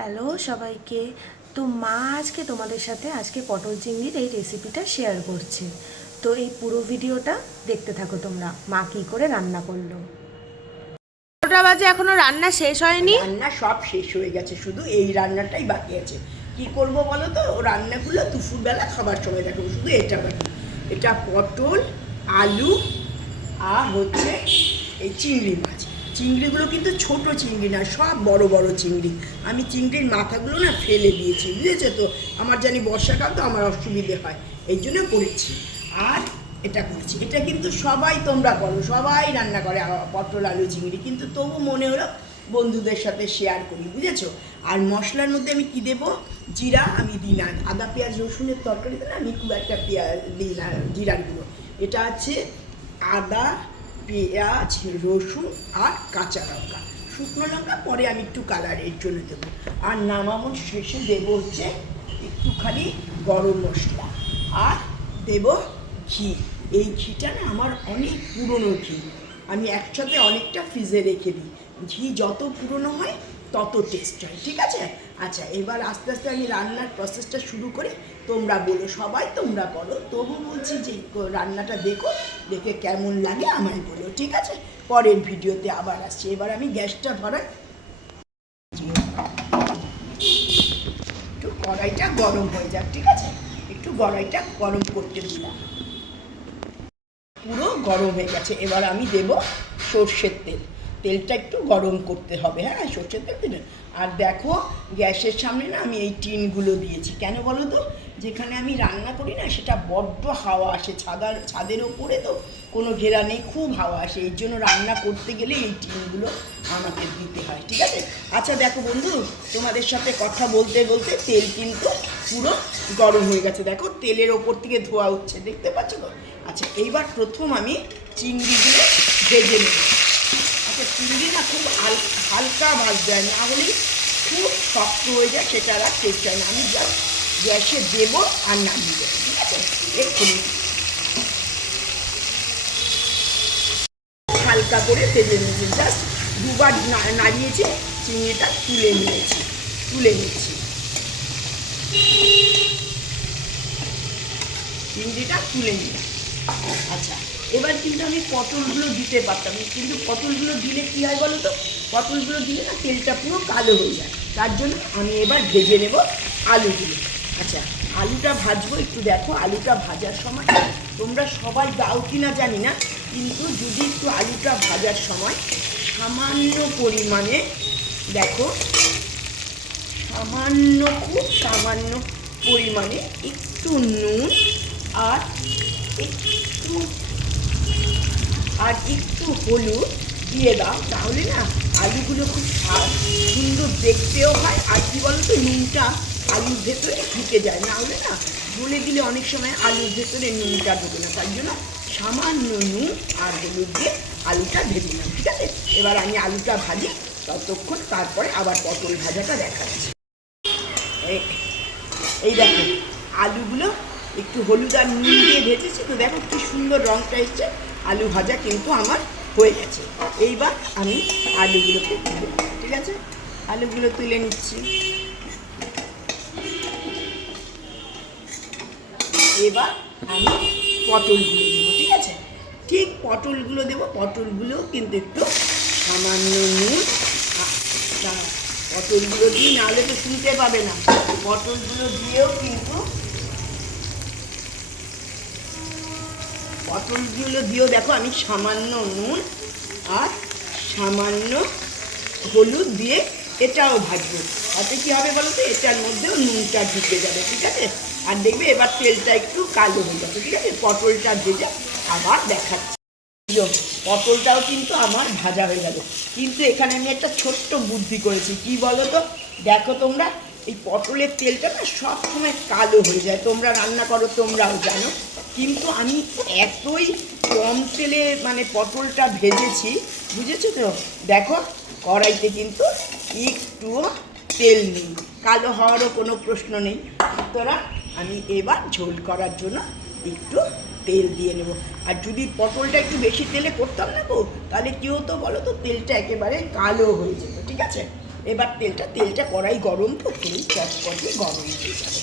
Hello সবাইকে। তো মা আজকে তোমাদের সাথে পটল চিংড়ির এই রেসিপিটা শেয়ার করছে। তো এই পুরো ভিডিওটা দেখতে থাকো তোমরা, মা কী করে রান্না করলো। 12টা বাজে, এখনো রান্না শেষ হয়নি। রান্না সব শেষ হয়ে গেছে, শুধু এই রান্নাটাই বাকি আছে। কি করব বলো তো, ও রান্নাগুলো দুপুরবেলা খাবার সময় দেখো, শুধু এটা বাকি। এটা পটল, আলু আর হচ্ছে এই চিংড়ি মাছ। চিংড়িগুলো কিন্তু ছোট চিংড়ি না, সব বড় বড় চিংড়ি। আমি চিংড়ির মাথাগুলো না ফেলে দিয়েছি, বুঝেছো তো। আমার জানি বর্ষাকাল তো আমার অসুবিধে হয়, এই জন্য করেছি। আর এটা করছি, এটা কিন্তু সবাই তোমরা করো, সবাই রান্না করে পটল আলু চিংড়ি, কিন্তু তবু মনে হলো বন্ধুদের সাথে শেয়ার করি, বুঝেছো। আর মশলার মধ্যে আমি কি দেবো, জিরা আমি দিই না, আদা পেঁয়াজ রসুনের তরকারিতে না আমি খুব একটা পেঁয়াজ দিই না, জিরার গুঁড়ো। এটা আছে আদা পেঁয়াজ রসুন আর কাঁচা লঙ্কা, শুকনো লঙ্কা পরে আমি একটু কালারের জন্য দেবো। আর নামানোর শেষে দেবো হচ্ছে একটুখানি গরম মশলা আর দেবো ঘি। এই ঘিটা না আমার অনেক পুরনো ঘি, আমি একসাথে অনেকটা ফ্রিজে রেখে দিই। ঘি যত পুরনো হয় তত টেস্ট হয়, ঠিক আছে। আচ্ছা, এবার আস্তে আস্তে আমি রান্নার প্রসেসটা শুরু করি। তোমরা বলো, সবাই তোমরা করো, তবু বলছি যে রান্নাটা দেখো, দেখে কেমন লাগে আমায় বলো, ঠিক আছে। পরের ভিডিওতে আবার আসছি। এবার আমি গ্যাসটা ধরাই, একটু কড়াইটা গরম হয়ে যাক, ঠিক আছে। একটু কড়াইটা গরম করতে দিলাম, পুরো গরম হয়ে গেছে। এবার আমি দেব সর্ষের তেল। তেলটা একটু গরম করতে হবে, হ্যাঁ, সর্ষের তেল দিলেন। আর দেখো, গ্যাসের সামনে না আমি এই টিনগুলো দিয়েছি, কেন বলো তো, যেখানে আমি রান্না করি না সেটা বড্ড হাওয়া আসে, ছাদের ওপরে তো কোনো ঘেরা নেই, খুব হাওয়া আসে, এই জন্য রান্না করতে গেলে এই টিনগুলো আমাকে দিতে হয়, ঠিক আছে। আচ্ছা দেখো বন্ধু, তোমাদের সাথে কথা বলতে বলতে তেল কিন্তু পুরো গরম হয়ে গেছে, দেখো তেলের ওপর থেকে ধোয়া উঠছে, দেখতে পাচ্ছ তো। আচ্ছা, এইবার প্রথম আমি চিংড়িগুলো ভেজে নেব। আচ্ছা, চিংড়ি না খুব হালকা ভাজতে হয়, না হলেই খুব শক্ত হয়ে যায়, সেটা আর টেস্ট হয় না। আমি গ্যাসে দেবো আর নামিয়ে দেবো, ঠিক আছে। এক্ষুনি হালকা করে ভেজে নিয়েছি, জাস্ট দুবার নাড়িয়েছি, চিংড়িটা তুলে নিচ্ছি চিংড়িটা তুলে নিয়েছি। আচ্ছা, এবার কিন্তু আমি পটলগুলো দিতে পারতাম, কিন্তু পটলগুলো দিলে কী হয় বলো তো, পটলগুলো দিলে না তেলটা পুরো কালো হয়ে যায়, তার জন্য আমি এবার ভেজে নেব আলুগুলো। আচ্ছা, আলুটা ভাজবো, একটু দেখো আলুটা ভাজার সময় তোমরা সবাই দাও কি না জানি না, কিন্তু যদি একটু আলুটা ভাজার সময় সামান্য পরিমাণে দেখো, খুব সামান্য পরিমাণে একটু নুন আর একটু হলুদ দিয়ে দাও, তাহলে না আলুগুলো খুব সুন্দর দেখতেও হয়। আর কি বলো তো, নুনটা আলুর ভেতরে ঢুকে যায়, না হলে না গলে দিলে অনেক সময় আলুর ভেতরে নুনটা ঢোকে না, তার জন্য সামান্য নুন আর হলুদ দিয়ে আলুটা ভেজে নিলাম, ঠিক আছে। এবার আমি আলুটা ভাজি ততক্ষণ, তারপরে আবার পটল ভাজাটা দেখাচ্ছি। এই দেখো, আলুগুলো একটু হলুদ আর নুন দিয়ে ভেজেছি তো, দেখো কি সুন্দর রঙটা এসছে। আলু ভাজা কিন্তু আমার হয়ে গেছে। এইবার আমি আলুগুলোকে তুলে নেব, ঠিক আছে। আলুগুলো তুলে নিচ্ছি। এবার আমি পটলগুলো দেবো, ঠিক আছে। ঠিক পটলগুলো দেবো, পটলগুলো কিন্তু একটু সামান্য নুন, পটলগুলো দিই, নাহলে তো শুনতে পাবে না। পটলগুলো দিয়েও কিন্তু দেখো আমি সামান্য নুন আর সামান্য হলুদ দিয়ে এটাও ভাজবো, তাতে কী হবে বলো তো, এটার মধ্যেও নুনটা ঢুকে যাবে, ঠিক আছে। আর দেখবে এবার তেলটা একটু কালো হয়ে যাবে, ঠিক আছে। পটলটা ভেজে আবার দেখাচ্ছি। পটলটাও কিন্তু আমার ভাজা হয়ে গেল, কিন্তু এখানে আমি একটা ছোট্ট বুদ্ধি করেছি, কি বলো তো, দেখো তোমরা, এই পটলের তেলটা না সবসময় কালো হয়ে যায়, তোমরা রান্না করো তোমরাও জানো, কিন্তু আমি এতই কম তেলে মানে পটলটা ভেজেছি, বুঝেছো তো। দেখো কড়াইতে কিন্তু একটুও তেল নেই, কালো হওয়ারও কোনো প্রশ্ন নেই, সুতরাং আমি এবার ঝোল করার জন্য একটু তেল দিয়ে নেব। আর যদি পটলটা একটু বেশি তেলে করতাম না গো, তাহলে কী হতো বলো তো, তেলটা একেবারে কালো হয়ে যেত, ঠিক আছে। এবার তেলটা কড়াই গরম তো তেল চটপটে গরম হয়ে যাবে।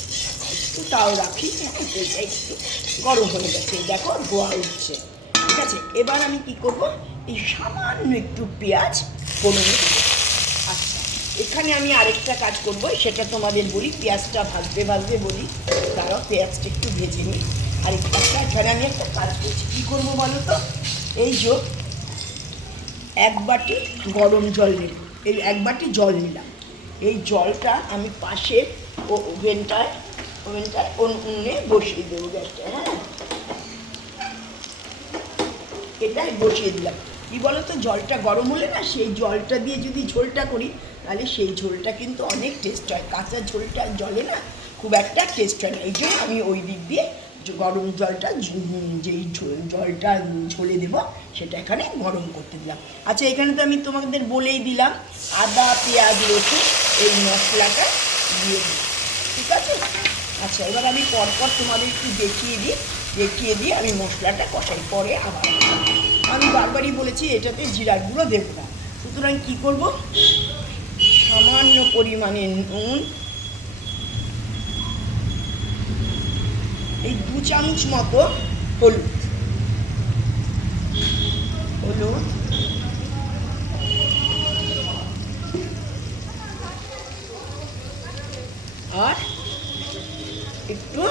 একটু তাও রাখি, তেলটা একটু গরম হয়ে গেছে, দেখো ধোয়া উঠছে। ঠিক আছে, এবার আমি কি করব, এই সামান্য একটু পেঁয়াজ ফোড়নে দেবো। আচ্ছা, এখানে আমি আরেকটা কাজ করব, সেটা তোমাদের বলি, পেঁয়াজটা ভাজতে বলি, তারাও পেঁয়াজটা একটু ভেজে নিই। আর এখানে আমি একটা কাজ করছি, কী করবো বলো তো, এই যে 1 বাটি গরম জল নেব, এই 1 বাটি জল নিলাম। এই জলটা আমি পাশে ওভেনটায় উনুনে বসিয়ে দেবো, গ্যাসটা, হ্যাঁ, এটাই বসিয়ে দিলাম। কী বলো তো, জলটা গরম হলে না, সেই জলটা দিয়ে যদি ঝোলটা করি, তাহলে সেই ঝোলটা কিন্তু অনেক টেস্ট হয়। কাঁচা ঝোলটা জলে না খুব একটা টেস্ট হয় না, এই জন্য আমি ওই দিক দিয়ে গরম জলটা, যেই জলটা ঝোলে দেবো সেটা এখানে গরম করতে দিলাম। আচ্ছা, এখানে তো আমি তোমাদের বলেই দিলাম, আদা পেঁয়াজ রসুন এই মশলাটা দিয়ে দিই, ঠিক আছে। আচ্ছা, এবার আমি পরপর তোমাদের একটু দেখিয়ে দিই আমি মশলাটা কষাই, পরে আবার আমি বারবারই বলেছি এটাতে জিরার গুঁড়ো দেবো না, সুতরাং কী করব, সামান্য পরিমাণে নুন, এই 2 চামচ মতো হলুদ, আর একটু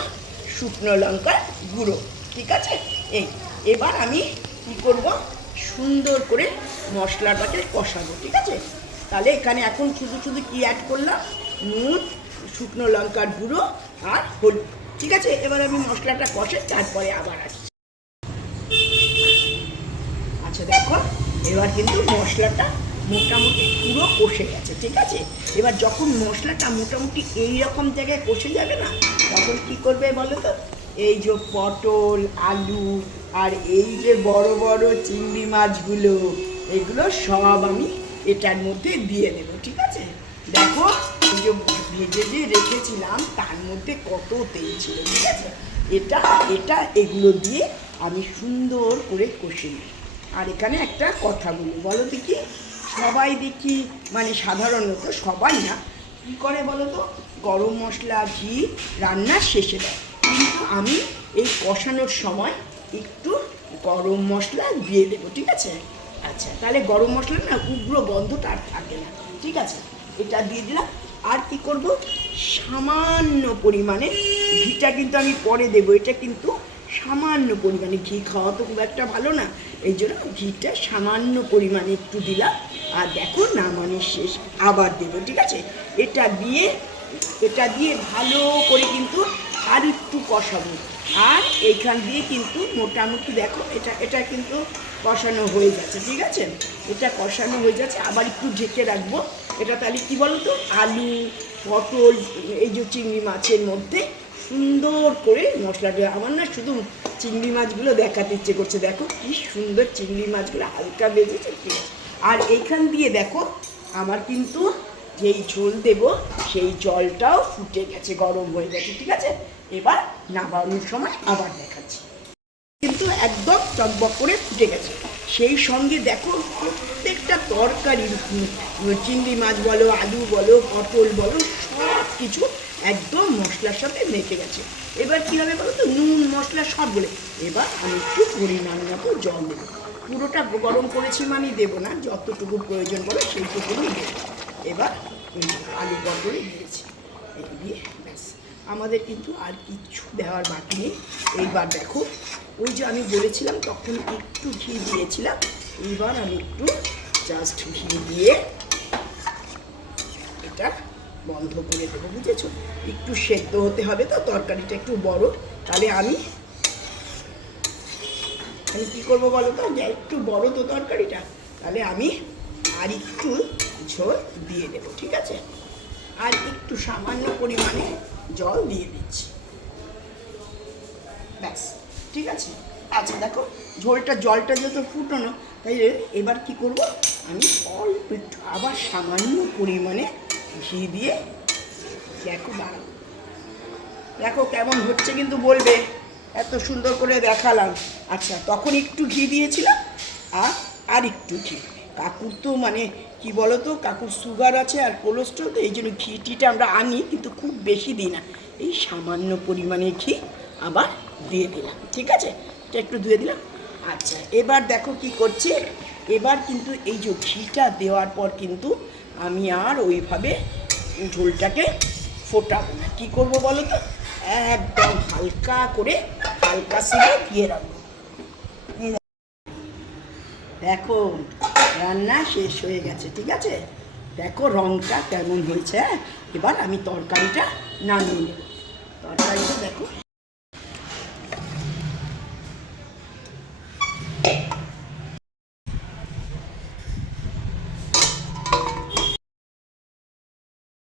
শুকনো লঙ্কার গুঁড়ো, ঠিক আছে। এবার আমি কী করব, সুন্দর করে মশলাটাকে কষাবো, ঠিক আছে। তাহলে এখানে এখন শুধু কি অ্যাড করলাম, নুন, শুকনো লঙ্কার গুঁড়ো আর হলুদ, ঠিক আছে। এবার আমি মশলাটা কষে তারপরে আবার আসছি। আচ্ছা দেখো, এবার কিন্তু মশলাটা মোটামুটি পুরো কষে গেছে, ঠিক আছে। এবার যখন মশলাটা মোটামুটি এই রকম জায়গায় কষে যাবে না, তখন কি করবে বলো তো, এই যে পটল আলু আর এই যে বড় বড় চিংড়ি মাছগুলো, এগুলো সব আমি এটার মধ্যে দিয়ে দেবো, ঠিক আছে। দেখো, এই যে ভেজে যে রেখেছিলাম তার মধ্যে কত তেল ছিল, ঠিক আছে। এটা এগুলো দিয়ে আমি সুন্দর করে কষে নিই। আর এখানে একটা কথা বলি, বলো দেখি, সবাই দেখি, মানে সাধারণত সবাই না, কী করে বলো তো, গরম মশলা ঘি রান্নার শেষে দেয়, কিন্তু আমি এই কষানোর সময় একটু গরম মশলা দিয়ে দেবো, ঠিক আছে। আচ্ছা, তাহলে গরম মশলা না উগ্র গন্ধটা আর থাকে না, ঠিক আছে। এটা দিয়ে দিলাম। আর কি করব, সামান্য পরিমাণে ঘিটা কিন্তু আমি পরে দেবো, এটা কিন্তু সামান্য পরিমাণে, ঘি খাওয়া তো খুব একটা ভালো না, এই জন্য ঘিটা সামান্য পরিমাণে একটু দিলাম। আর দেখো, নামানোর শেষ আবার দেবো, ঠিক আছে। এটা দিয়ে ভালো করে কিন্তু আর একটু কষাবো। আর এইখান দিয়ে কিন্তু মোটামুটি দেখো, এটা কিন্তু কষানো হয়ে যাচ্ছে, ঠিক আছে। এটা কষানো হয়ে যাচ্ছে, আবার একটু ঢেকে রাখবো। এটা তাহলে কী বলো তো, আলু পটল এই যে চিংড়ি মাছের মধ্যে সুন্দর করে মশলাটা, আমার না শুধু চিংড়ি মাছগুলো দেখাতে ইচ্ছে করছে, দেখো কি সুন্দর চিংড়ি মাছগুলো হালকা ভেজেছে, ঠিক আছে। আর এইখান দিয়ে দেখো, আমার কিন্তু যেই ঝোল দেব সেই জলটাও ফুটে গেছে, গরম হয়ে গেছে, ঠিক আছে। এবার নামানোর সময় আবার দেখাচ্ছি, কিন্তু একদম চকবক করে ফুটে গেছে। সেই সঙ্গে দেখো, প্রত্যেকটা তরকারি, চিংড়ি মাছ বলো, আলু বলো, পটল বলো, সব কিছু একদম মশলার সাথে মেখে গেছে। এবার কী হবে বলো তো, নুন মশলা সব বলে, এবার আমি একটু পরিমাণ মতো জল দেবো। পুরোটা গরম করেছি মানে দেবো না, যতটুকু প্রয়োজন বলো সেইটুকুনি দেবো। এবার আলু পটলে দিয়েছি, এই দিয়ে ব্যাস, আমাদের কিন্তু আর কিচ্ছু দেওয়ার বাকি নেই। এইবার দেখো, ওই যে আমি বলেছিলাম তখন একটু ঘি দিয়েছিলাম, এইবার আমি একটু জাস্ট ঘি দিয়ে এটা বন্ধ করে দেবো, বুঝেছো। একটু সেদ্ধ হতে হবে তো, তরকারিটা একটু বড়, তাহলে আমি কী করবো বলো তো, যে একটু বড় তো তরকারিটা, তাহলে আমি আর একটু ঝোল দিয়ে দেবো, ঠিক আছে। আর একটু সামান্য পরিমাণে জল দিয়ে দিচ্ছি, ব্যাস, ঠিক আছে। আচ্ছা দেখো, জলটা যত ফুটানো, তাই এবার কি করব, আমি অল্প একটু আবার সামান্য পরিমাণে ঘি দিয়ে, দেখো কেমন হচ্ছে কিন্তু বলবে, এত সুন্দর করে দেখালাম। আচ্ছা, তখন একটু ঘি দিয়েছিলাম, আর একটু ঘি, কাকুর তো মানে কি বলো তো, কাকুর সুগার আছে আর কোলেস্ট্রল, তো এই জন্য ঘি টিটা আমরা আনি কিন্তু খুব বেশি দিই না, এই সামান্য পরিমাণে ঘি আবার দিয়ে দিলাম, ঠিক আছে, এটা একটু ধুয়ে দিলাম। আচ্ছা, এবার দেখো কি করছি, এবার কিন্তু এই যে ঘিটা দেওয়ার পর কিন্তু আমি আর ওইভাবে ঝোলটাকে ফোটাবো না, কী করবো বলো তো, একদম হালকা করে হালকা সিরে দিয়ে রাখবো। দেখো রান্না শেষ হয়ে গেছে, ঠিক আছে, দেখো রঙটা কেমন হয়েছে। এবার আমি তরকারিটা নামিয়ে নেব, তরকারিটা